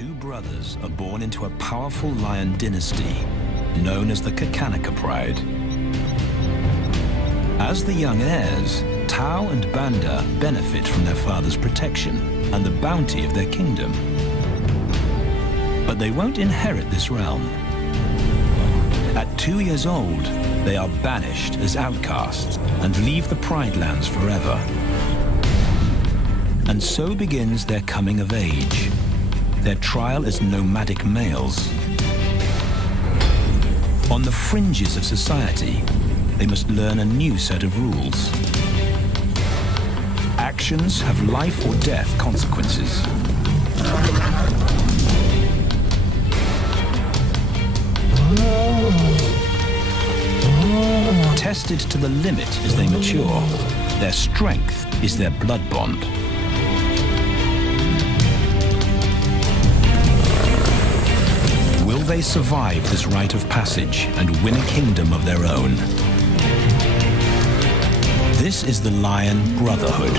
Two brothers are born into a powerful lion dynasty known as the Kakanaka Pride. As the young heirs, Tau and Banda benefit from their father's protection and the bounty of their kingdom. But they won't inherit this realm. At 2 years old, they are banished as outcasts and leave the Pride lands forever. And so begins their coming of age, their trial as nomadic males. On the fringes of society, they must learn a new set of rules. Actions have life or death consequences. Tested to the limit as they mature, their strength is their blood bond. Will they survive this rite of passage and win a kingdom of their own? This is the Lion Brotherhood.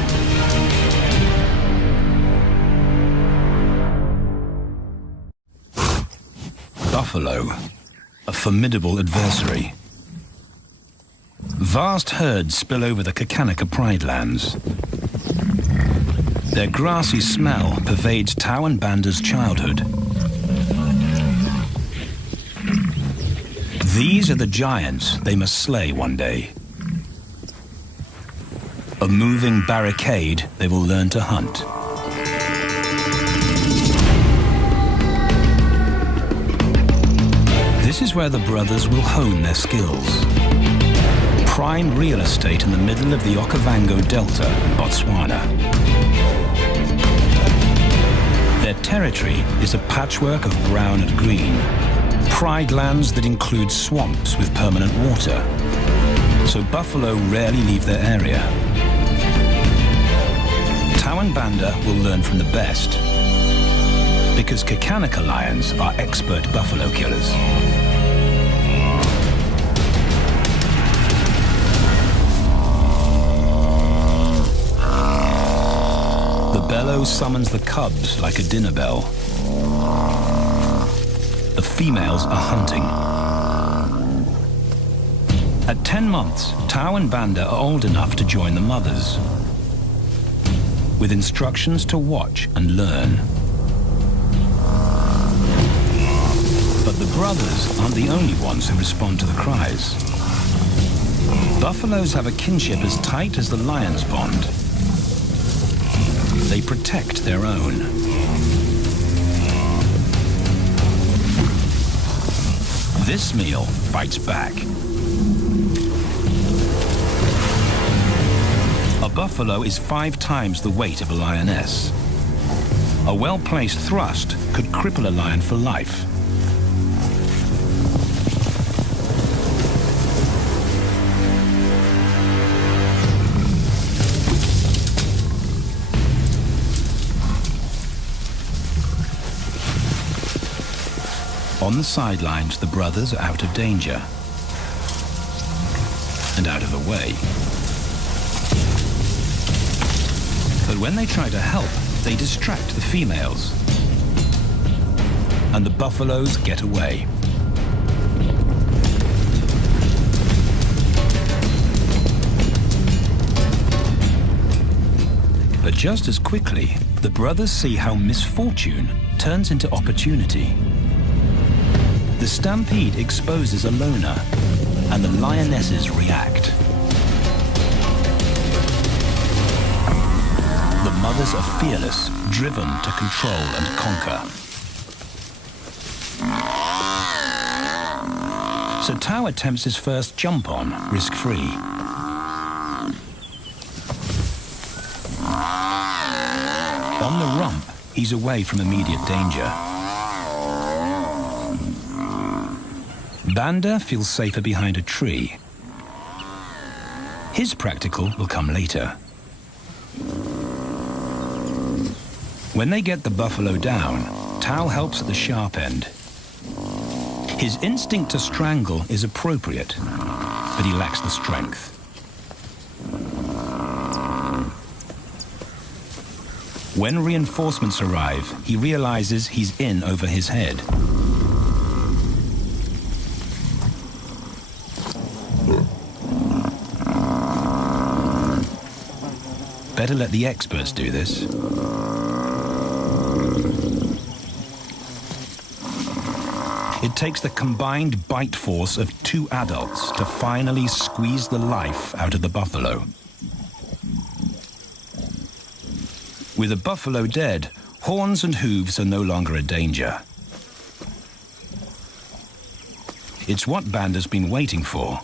Buffalo, a formidable adversary. Vast herds spill over the Kakanaka Pride lands. Their grassy smell pervades Tau and Banda's childhood. These are the giants they must slay one day. A moving barricade they will learn to hunt. This is where the brothers will hone their skills. Prime real estate in the middle of the Okavango Delta in Botswana. Their territory is a patchwork of brown and green. Pride lands that include swamps with permanent water. So buffalo rarely leave their area. Tau and Banda will learn from the best, because Kakanaka lions are expert buffalo killers. The bellow summons the cubs like a dinner bell. The females are hunting. At 10 months, Tau and Banda are old enough to join the mothers, with instructions to watch and learn. But the brothers aren't the only ones who respond to the cries. Buffaloes have a kinship as tight as the lions' bond. They protect their own. This meal fights back. A buffalo is 5 times the weight of a lioness. A well-placed thrust could cripple a lion for life. On the sidelines, the brothers are out of danger and out of the way. But when they try to help, they distract the females, and the buffaloes get away. But just as quickly, the brothers see how misfortune turns into opportunity. The stampede exposes a loner, and the lionesses react. The mothers are fearless, driven to control and conquer. So Tau attempts his first jump on, risk-free. On the rump, he's away from immediate danger. Banda feels safer behind a tree. His practical will come later. When they get the buffalo down, Tau helps at the sharp end. His instinct to strangle is appropriate, but he lacks the strength. When reinforcements arrive, he realizes he's in over his head. Better let the experts do this. It takes the combined bite force of 2 adults to finally squeeze the life out of the buffalo. With the buffalo dead, horns and hooves are no longer a danger. It's what Banda's been waiting for.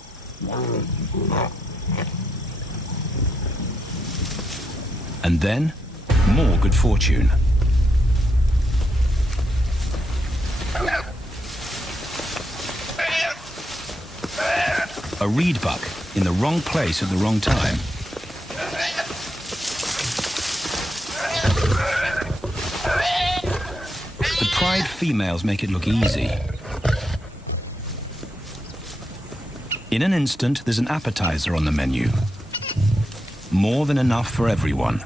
And then, more good fortune. A reed buck in the wrong place at the wrong time. The pride females make it look easy. In an instant, there's an appetizer on the menu. More than enough for everyone.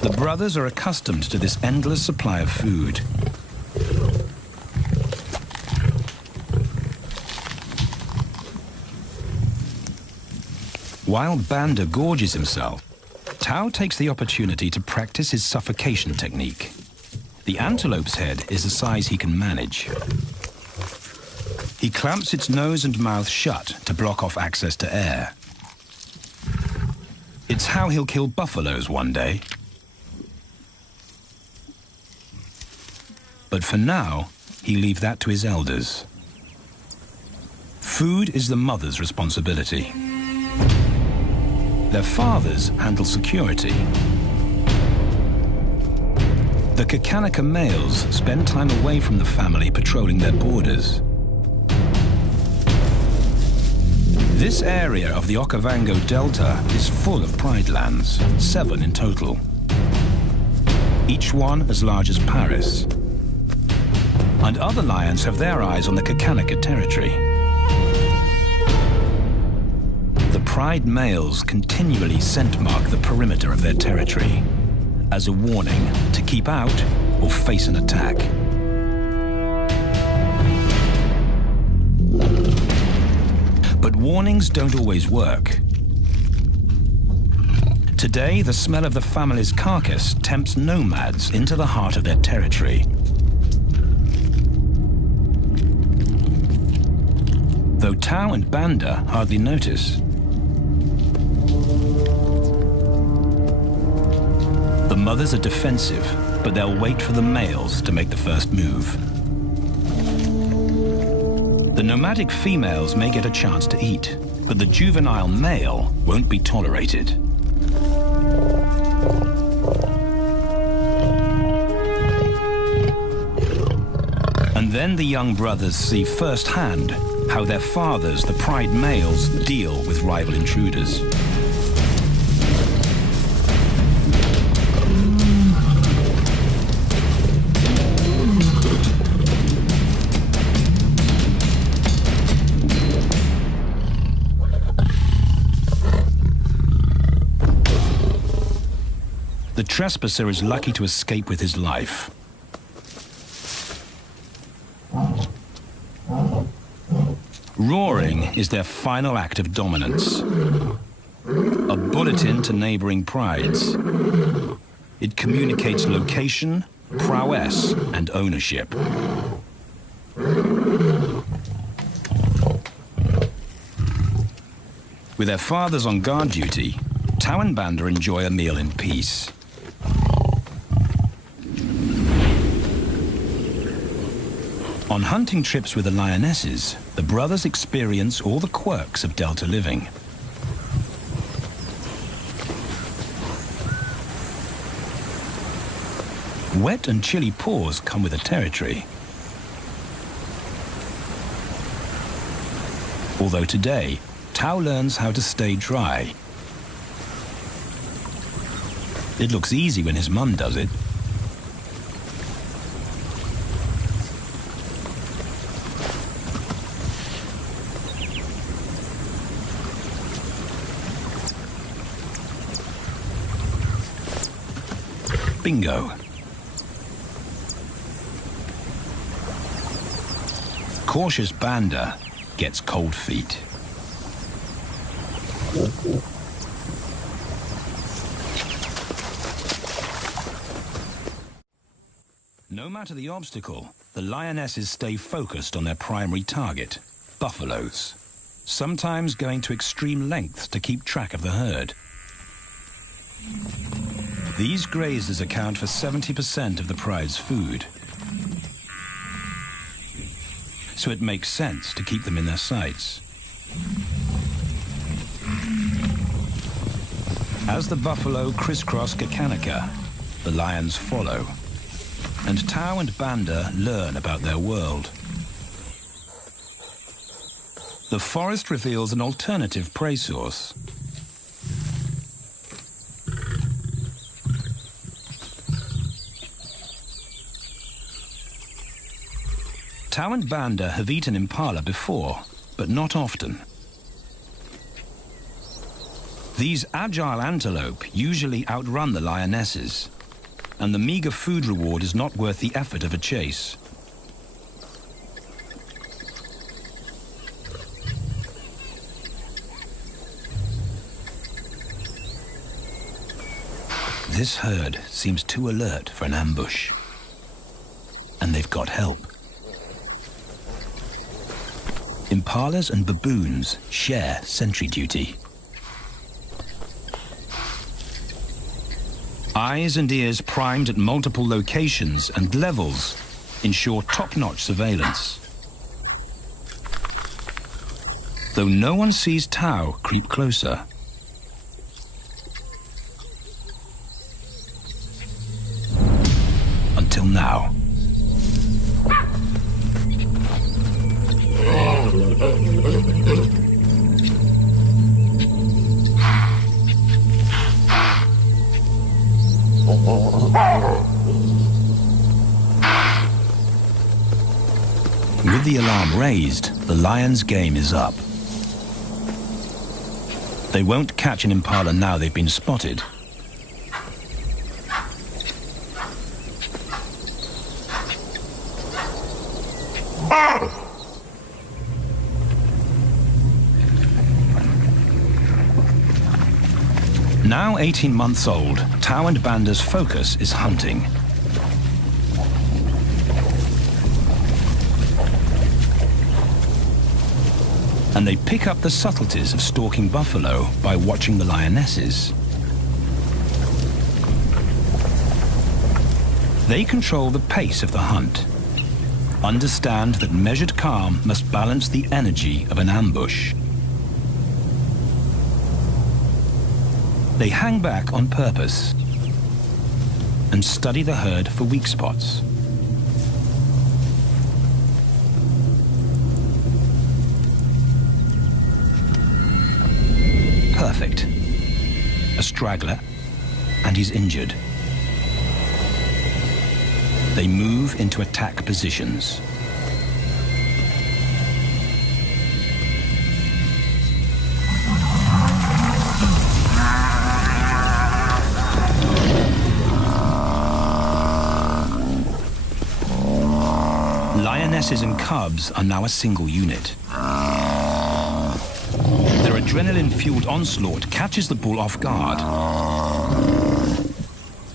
The brothers are accustomed to this endless supply of food. While Banda gorges himself, Tao takes the opportunity to practice his suffocation technique. The antelope's head is a size he can manage. He clamps its nose and mouth shut to block off access to air. It's how he'll kill buffaloes one day. But for now, he leaves that to his elders. Food is the mother's responsibility. Their fathers handle security. The Kakanaka males spend time away from the family patrolling their borders. This area of the Okavango Delta is full of pride lands, 7 in total. Each one as large as Paris. And other lions have their eyes on the Kakanaka territory. The pride males continually scent mark the perimeter of their territory as a warning to keep out or face an attack. But warnings don't always work. Today, the smell of the family's carcass tempts nomads into the heart of their territory. Though Tao and Banda hardly notice. The mothers are defensive, but they'll wait for the males to make the first move. The nomadic females may get a chance to eat, but the juvenile male won't be tolerated. And then the young brothers see firsthand how their fathers, the pride males, deal with rival intruders. The trespasser is lucky to escape with his life. Roaring is their final act of dominance. A bulletin to neighboring prides. It communicates location, prowess, and ownership. With their fathers on guard duty, Tao and Banda enjoy a meal in peace. On hunting trips with the lionesses, the brothers experience all the quirks of Delta living. Wet and chilly paws come with the territory. Although today, Tao learns how to stay dry. It looks easy when his mum does it. Bingo. Cautious Banda gets cold feet. No matter the obstacle, the lionesses stay focused on their primary target, buffaloes, sometimes going to extreme lengths to keep track of the herd. These grazers account for 70% of the pride's food, so it makes sense to keep them in their sights. As the buffalo crisscross Kakanika, the lions follow, and Tau and Banda learn about their world. The forest reveals an alternative prey source. Tau and Banda have eaten impala before, but not often. These agile antelope usually outrun the lionesses, and the meager food reward is not worth the effort of a chase. This herd seems too alert for an ambush, and they've got help. Impalas and baboons share sentry duty. Eyes and ears primed at multiple locations and levels ensure top-notch surveillance. Though no one sees Tau creep closer. Until now. With the alarm raised, the lions' game is up. They won't catch an impala now they've been spotted. Now 18 months old, Tau and Banda's focus is hunting. And they pick up the subtleties of stalking buffalo by watching the lionesses. They control the pace of the hunt, understand that measured calm must balance the energy of an ambush. They hang back on purpose and study the herd for weak spots. Perfect. A straggler, and he's injured. They move into attack positions. Lionesses and cubs are now a single unit. Their adrenaline-fueled onslaught catches the bull off guard.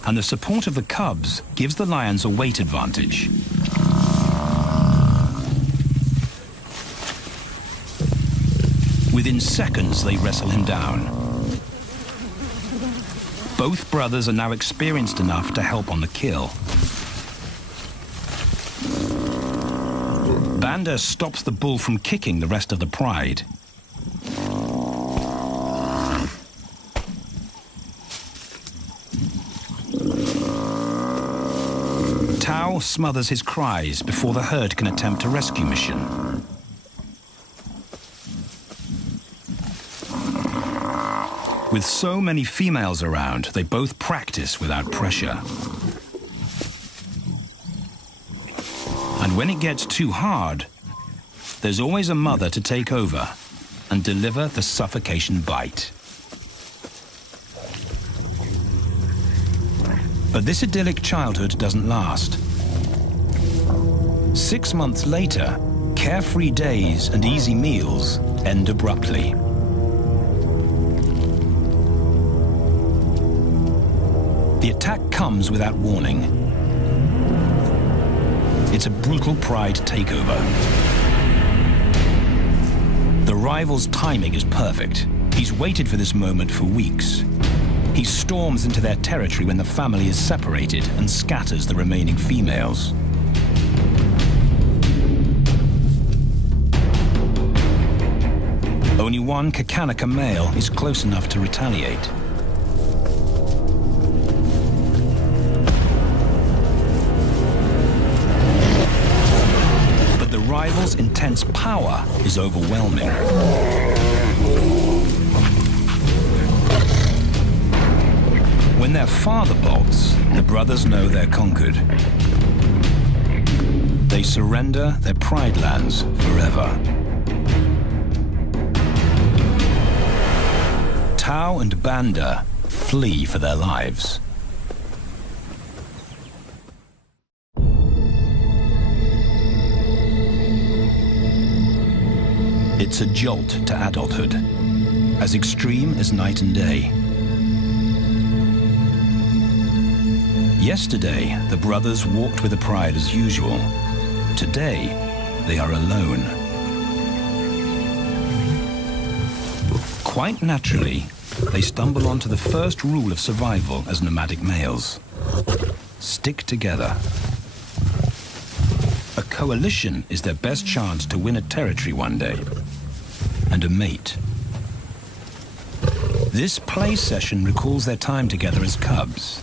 And the support of the cubs gives the lions a weight advantage. Within seconds, they wrestle him down. Both brothers are now experienced enough to help on the kill. Banda stops the bull from kicking the rest of the pride. Tau smothers his cries before the herd can attempt a rescue mission. With so many females around, they both practice without pressure. And when it gets too hard, there's always a mother to take over and deliver the suffocation bite. A But this idyllic childhood doesn't last. 6 months later, carefree days and easy meals end abruptly. The attack comes without warning. It's a brutal pride takeover. The rival's timing is perfect. He's waited for this moment for weeks. He storms into their territory when the family is separated and scatters the remaining females. Only one Kakanika male is close enough to retaliate. But the rival's intense power is overwhelming. When their father bolts, the brothers know they're conquered. They surrender their pride lands forever. Tau and Banda flee for their lives. It's a jolt to adulthood, as extreme as night and day. Yesterday, the brothers walked with the pride as usual. Today, they are alone. Quite naturally, they stumble onto the first rule of survival as nomadic males. Stick together. A coalition is their best chance to win a territory one day, and a mate. This play session recalls their time together as cubs,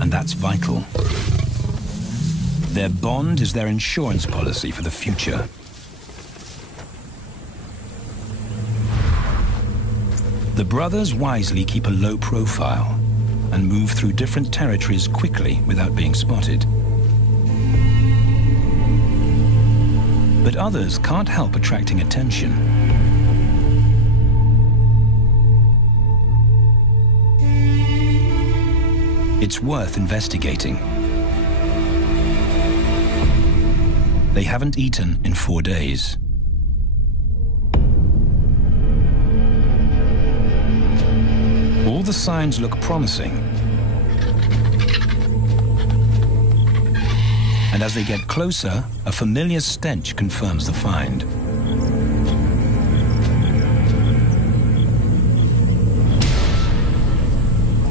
and that's vital. Their bond is their insurance policy for the future. The brothers wisely keep a low profile and move through different territories quickly without being spotted. But others can't help attracting attention. It's worth investigating. They haven't eaten in 4 days. All the signs look promising. And as they get closer, a familiar stench confirms the find.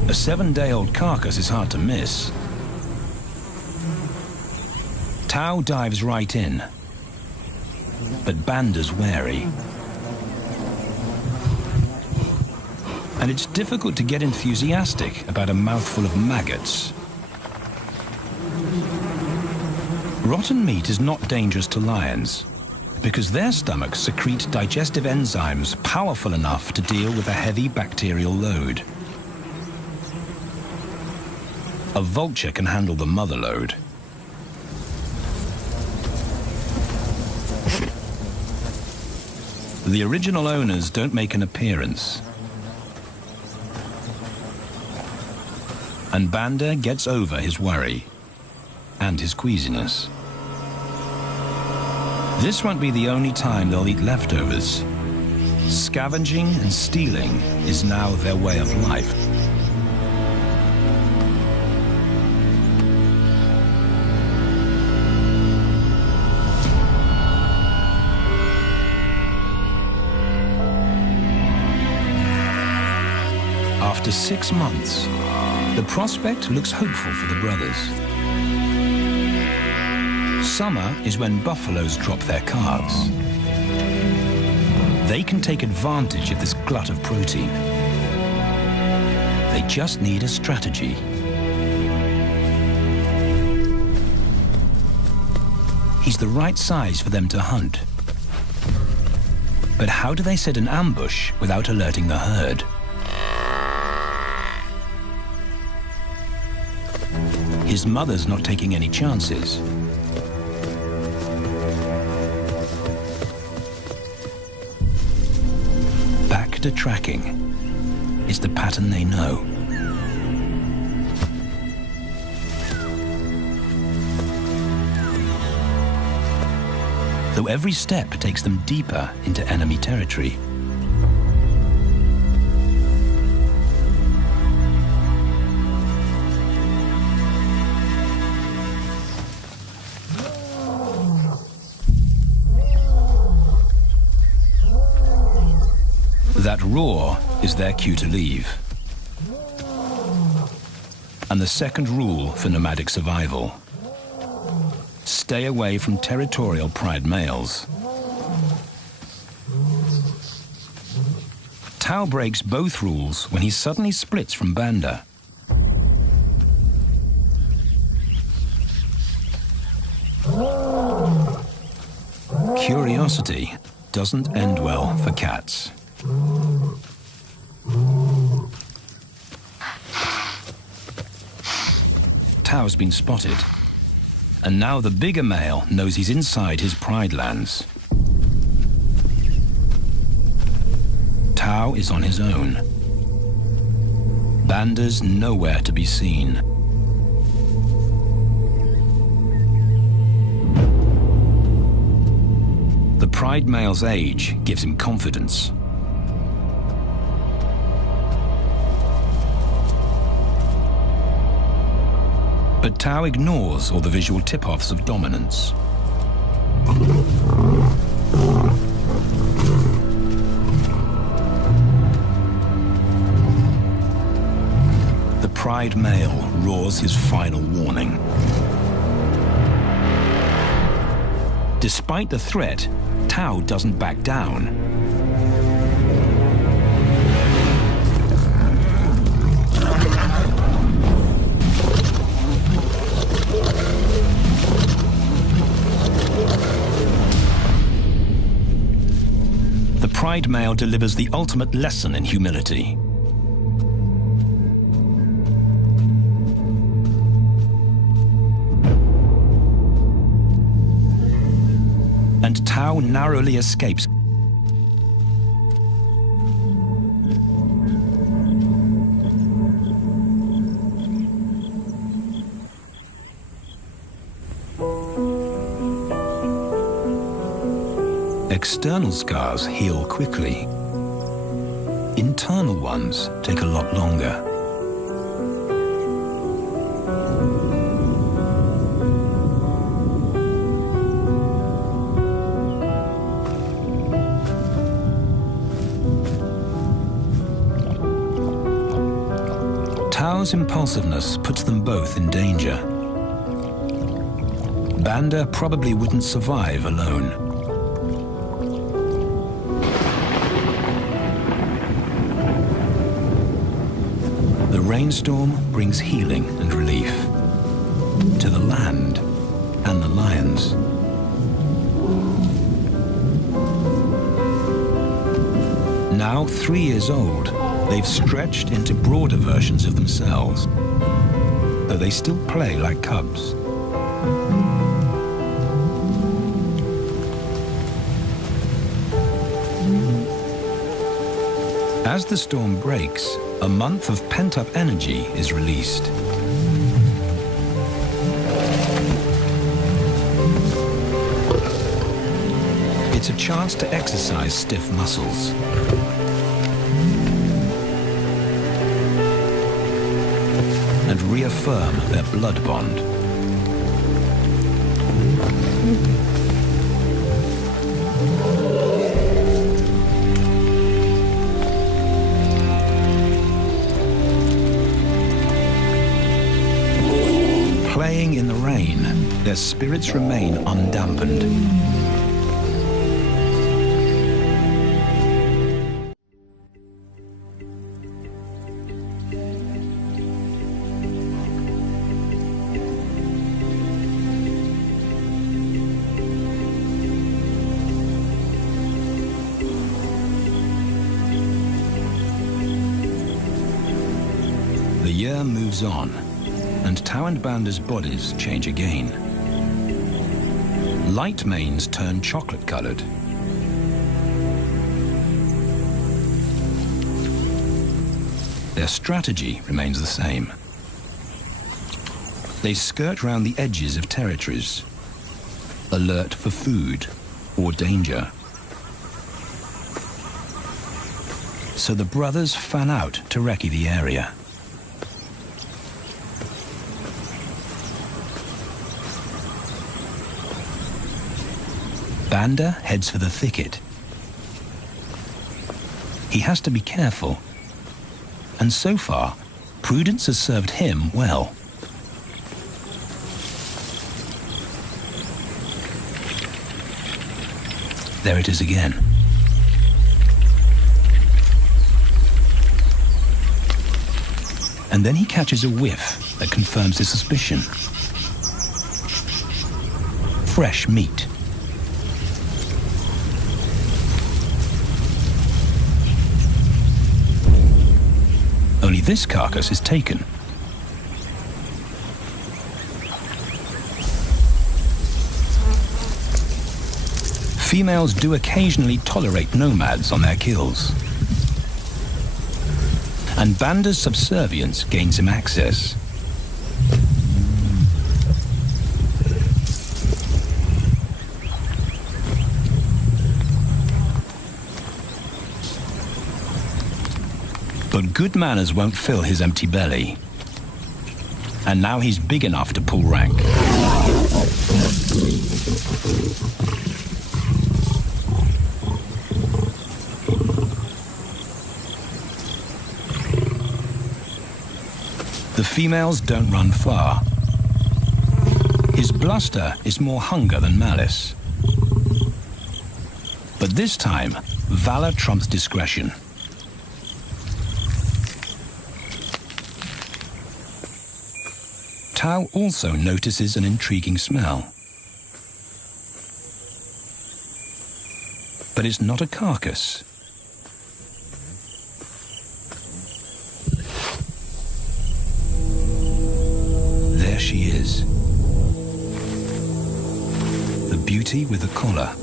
A 7-day-old carcass is hard to miss. Tau dives right in, but Banda's wary. And it's difficult to get enthusiastic about a mouthful of maggots. Rotten meat is not dangerous to lions, because their stomachs secrete digestive enzymes powerful enough to deal with a heavy bacterial load. A vulture can handle the mother load. The original owners don't make an appearance. And Banda gets over his worry and his queasiness. This won't be the only time they'll eat leftovers. Scavenging and stealing is now their way of life. After 6 months, the prospect looks hopeful for the brothers. Summer is when buffaloes drop their calves. They can take advantage of this glut of protein. They just need a strategy. He's the right size for them to hunt. But how do they set an ambush without alerting the herd? His mother's not taking any chances. Back to tracking is the pattern they know. though every step takes them deeper into enemy territory. That roar is their cue to leave. And the second rule for nomadic survival: stay away from territorial pride males. Tao breaks both rules when he suddenly splits from Banda. Curiosity doesn't end well for cats. Tao's been spotted, and now the bigger male knows he's inside his pride lands. Tao is on his own. Banda's nowhere to be seen. The pride male's age gives him confidence. But Tao ignores all the visual tip-offs of dominance. The pride male roars his final warning. Despite the threat, Tao doesn't back down. The pride male delivers the ultimate lesson in humility. And Tao narrowly escapes. External scars heal quickly. Internal ones take a lot longer. Tao's impulsiveness puts them both in danger. Banda probably wouldn't survive alone. The rainstorm brings healing and relief to the land and the lions. Now 3 years old, they've stretched into broader versions of themselves, though they still play like cubs. As the storm breaks, a month of pent-up energy is released. It's a chance to exercise stiff muscles. And reaffirm their blood bond. Playing in the rain, their spirits remain undampened. The year moves on, and Tao and Banda's bodies change again. Light manes turn chocolate-colored. Their strategy remains the same. They skirt round the edges of territories, alert for food or danger. So the brothers fan out to recce the area. Banda heads for the thicket. He has to be careful, and so far, prudence has served him well. There it is again. And then he catches a whiff that confirms his suspicion. Fresh meat. Only this carcass is taken. Females do occasionally tolerate nomads on their kills. And Banda's subservience gains him access. But good manners won't fill his empty belly. And now he's big enough to pull rank. The females don't run far. His bluster is more hunger than malice. But this time, valor trumps discretion. Tao also notices an intriguing smell. But it's not a carcass. There she is. The beauty with the collar.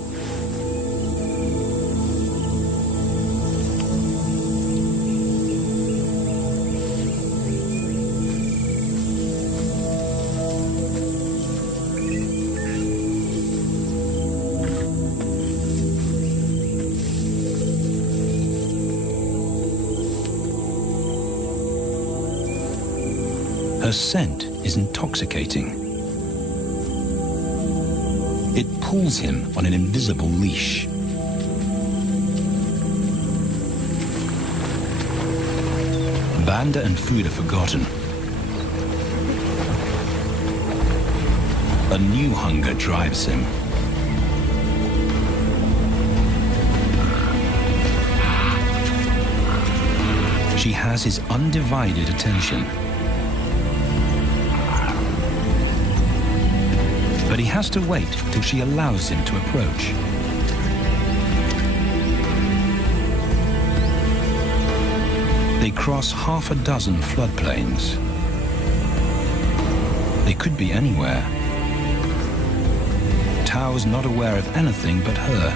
Her scent is intoxicating. It pulls him on an invisible leash. Banda and food are forgotten. A new hunger drives him. She has his undivided attention. But he has to wait till she allows him to approach. They cross half a dozen floodplains. They could be anywhere. Tao's not aware of anything but her.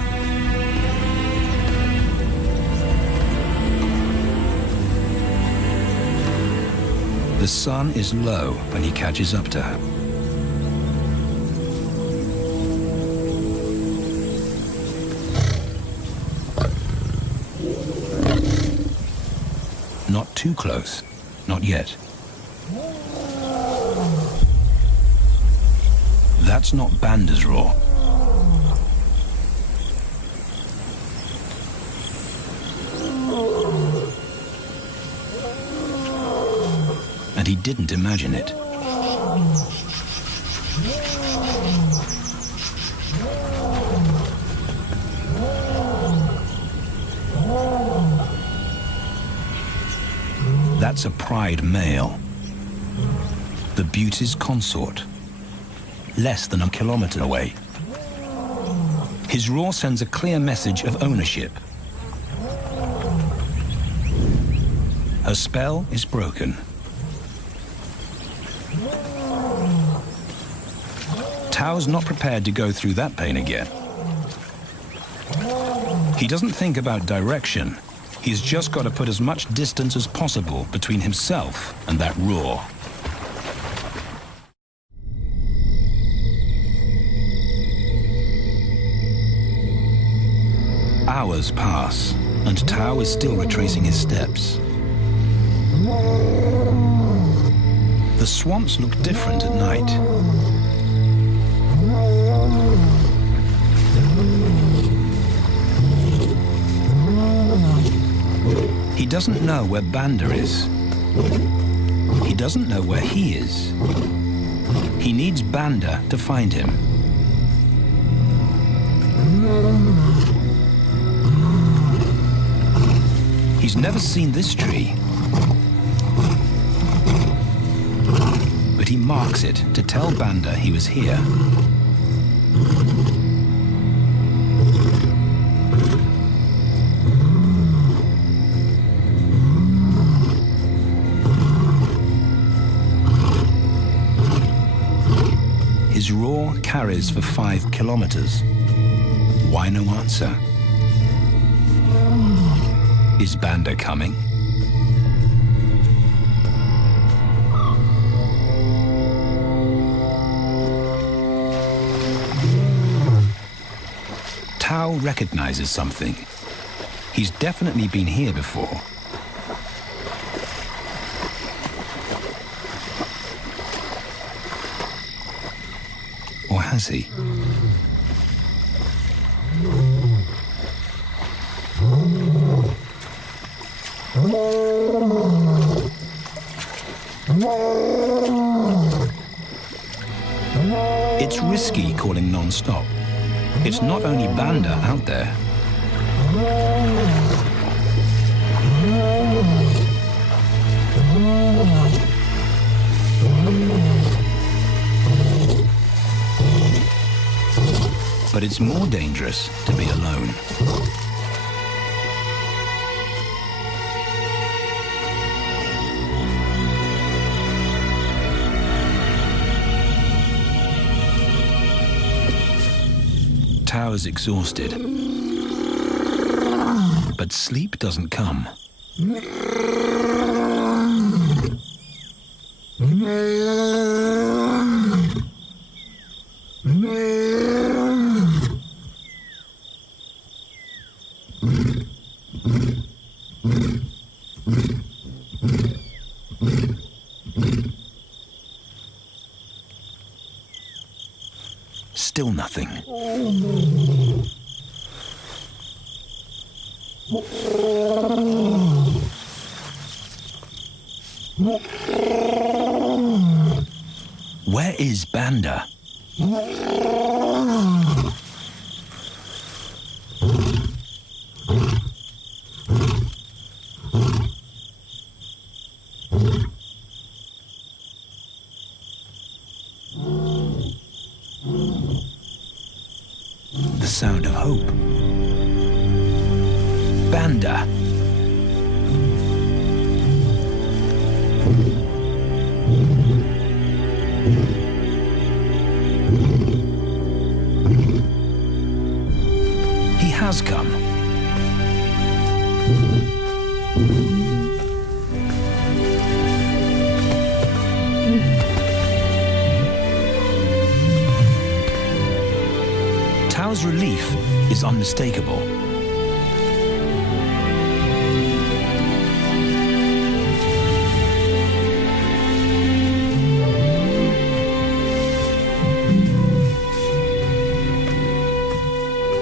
The sun is low when he catches up to her. Not too close, not yet. That's not Banda's roar. And he didn't imagine it. That's a pride male. The beauty's consort. Less than a kilometer away. His roar sends a clear message of ownership. Her spell is broken. Tao's not prepared to go through that pain again. He doesn't think about direction. He's just got to put as much distance as possible between himself and that roar. Hours pass, and Tao is still retracing his steps. The swamps look different at night. He doesn't know where Banda is. He doesn't know where he is. He needs Banda to find him. He's never seen this tree, but he marks it to tell Banda he was here. His roar carries for 5 kilometers. Why no answer? Is Banda coming? Tao recognizes something. He's definitely been here before. Or has he? It's risky calling non-stop. It's not only Banda out there. But it's more dangerous to be alone. Tao is exhausted, but sleep doesn't come. Still nothing. Where is Banda? The sound of hope. Banda. He has come. Tao's relief is unmistakable.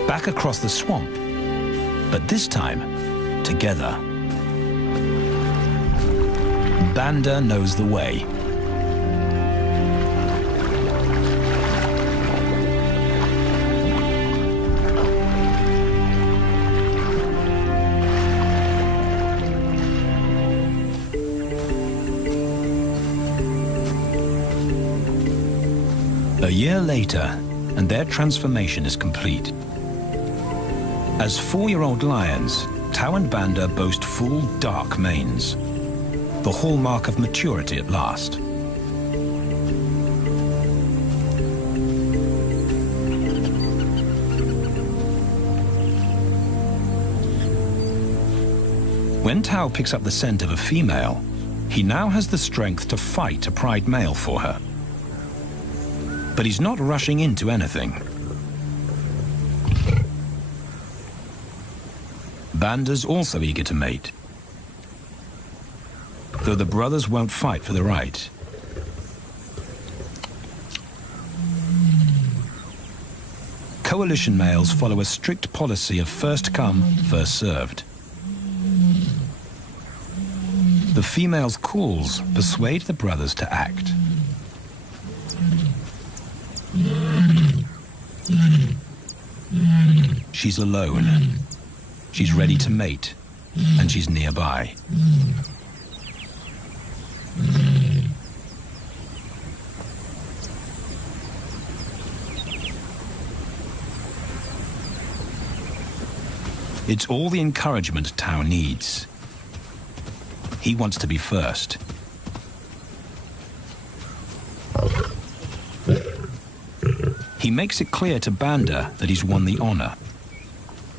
Back across the swamp, but this time, together. Banda knows the way. A year later, and their transformation is complete. As 4-year-old lions, Tao and Banda boast full, dark manes, the hallmark of maturity at last. When Tao picks up the scent of a female, he now has the strength to fight a pride male for her. But he's not rushing into anything. Banda's also eager to mate, though the brothers won't fight for the right. Coalition males follow a strict policy of first come, first served. The female's calls persuade the brothers to act. She's alone. She's ready to mate, and she's nearby. It's all the encouragement Tao needs. He wants to be first. He makes it clear to Banda that he's won the honor,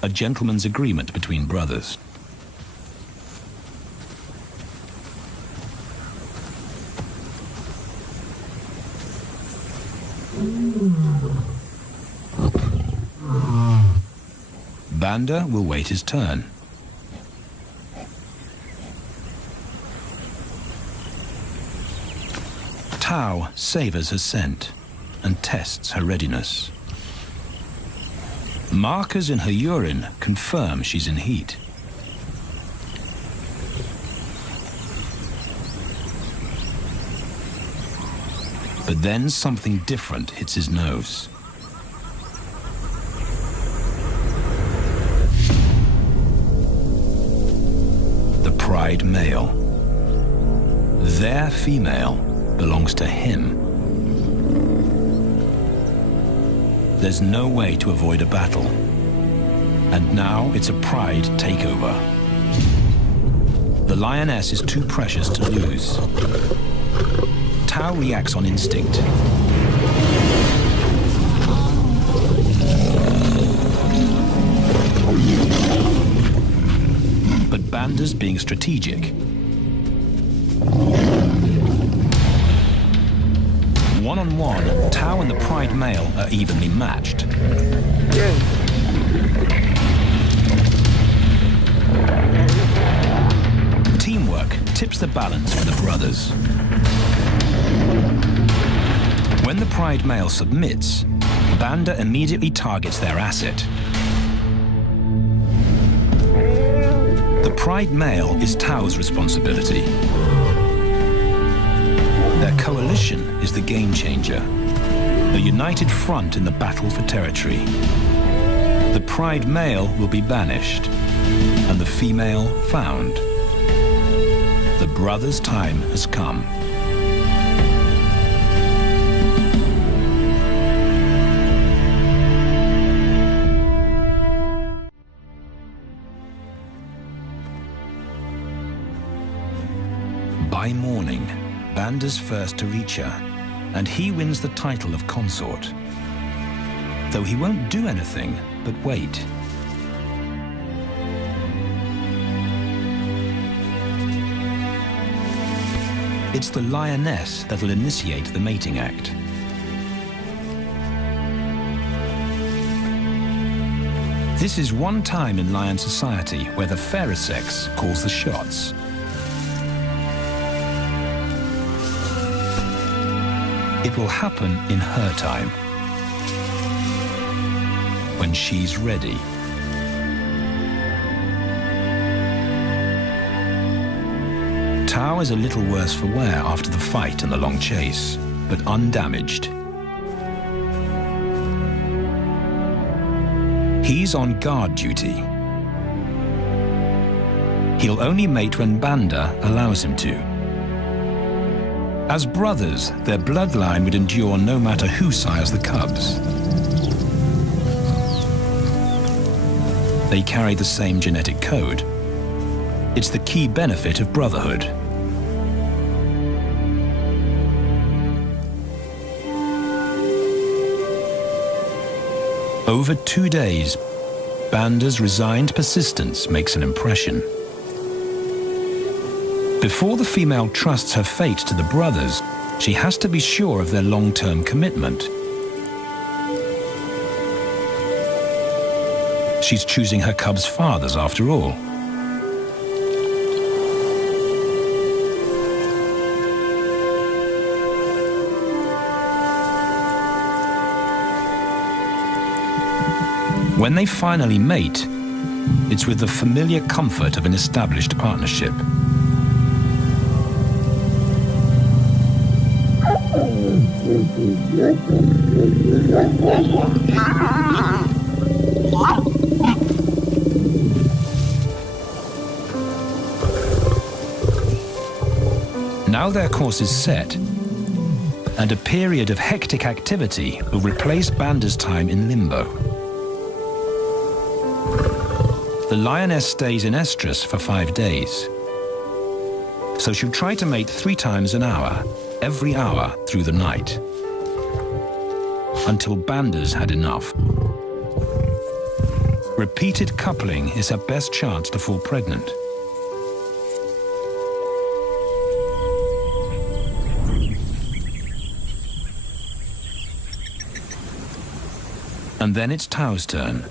a gentleman's agreement between brothers. Banda will wait his turn. Tao savors her scent and tests her readiness. Markers in her urine confirm she's in heat. But then something different hits his nose. The pride male. Their female belongs to him. There's no way to avoid a battle. And now it's a pride takeover. The lioness is too precious to lose. Tao reacts on instinct. But Banda's being strategic. One-on-one, Tao and the pride male are evenly matched. Teamwork tips the balance for the brothers. When the pride male submits, Banda immediately targets their asset. The pride male is Tao's responsibility. Their coalition is the game changer, the united front in the battle for territory. The pride male will be banished, and the female found. The brothers' time has come. By morning, Banda's first to reach her, and he wins the title of consort. Though he won't do anything but wait. It's the lioness that'll initiate the mating act. This is one time in lion society where the fairer sex calls the shots. It will happen in her time, when she's ready. Tao is a little worse for wear after the fight and the long chase, but undamaged. He's on guard duty. He'll only mate when Banda allows him to. As brothers, their bloodline would endure no matter who sires the cubs. They carry the same genetic code. It's the key benefit of brotherhood. Over 2 days, Banda's resigned persistence makes an impression. Before the female trusts her fate to the brothers, she has to be sure of their long-term commitment. She's choosing her cubs' fathers after all. When they finally mate, it's with the familiar comfort of an established partnership. Now their course is set, and a period of hectic activity will replace Banda's time in limbo. The lioness stays in estrus for 5 days, so she'll try to mate 3 times an hour, every hour through the night, until Banda's had enough. Repeated coupling is her best chance to fall pregnant. And then it's Tau's turn.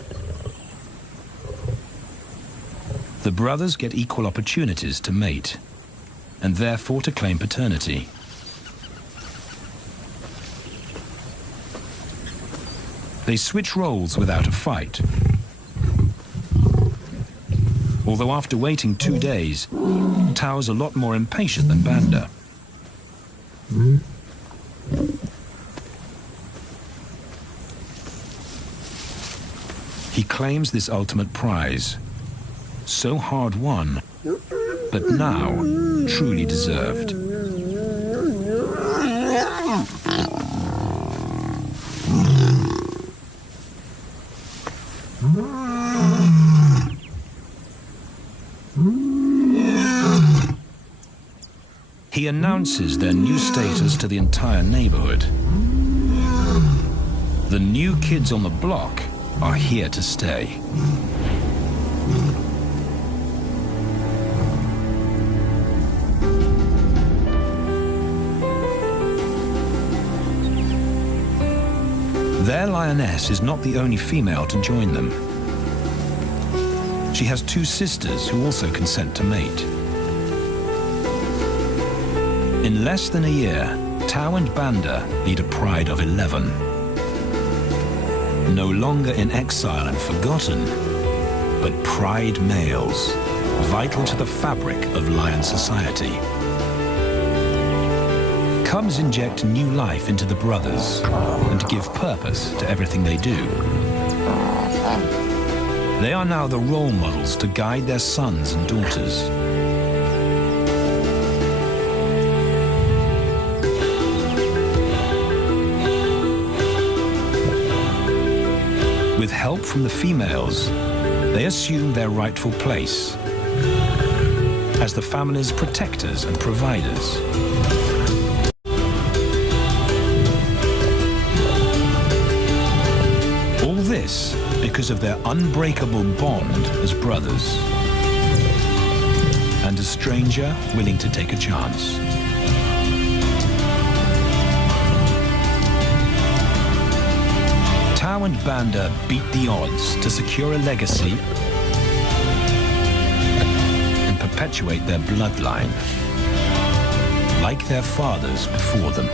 The brothers get equal opportunities to mate, and therefore to claim paternity. They switch roles without a fight. Although after waiting 2 days, Tau's a lot more impatient than Banda. He claims this ultimate prize, so hard won, but now truly deserved. He announces their new status to the entire neighborhood. The new kids on the block are here to stay. Their lioness is not the only female to join them. She has 2 sisters who also consent to mate. In less than a year, Tau and Banda lead a pride of 11. No longer in exile and forgotten, but pride males, vital to the fabric of lion society. Cubs inject new life into the brothers and give purpose to everything they do. They are now the role models to guide their sons and daughters. With help from the females, they assume their rightful place as the family's protectors and providers. All this because of their unbreakable bond as brothers, and a stranger willing to take a chance. Tau and Banda beat the odds to secure a legacy and perpetuate their bloodline, like their fathers before them.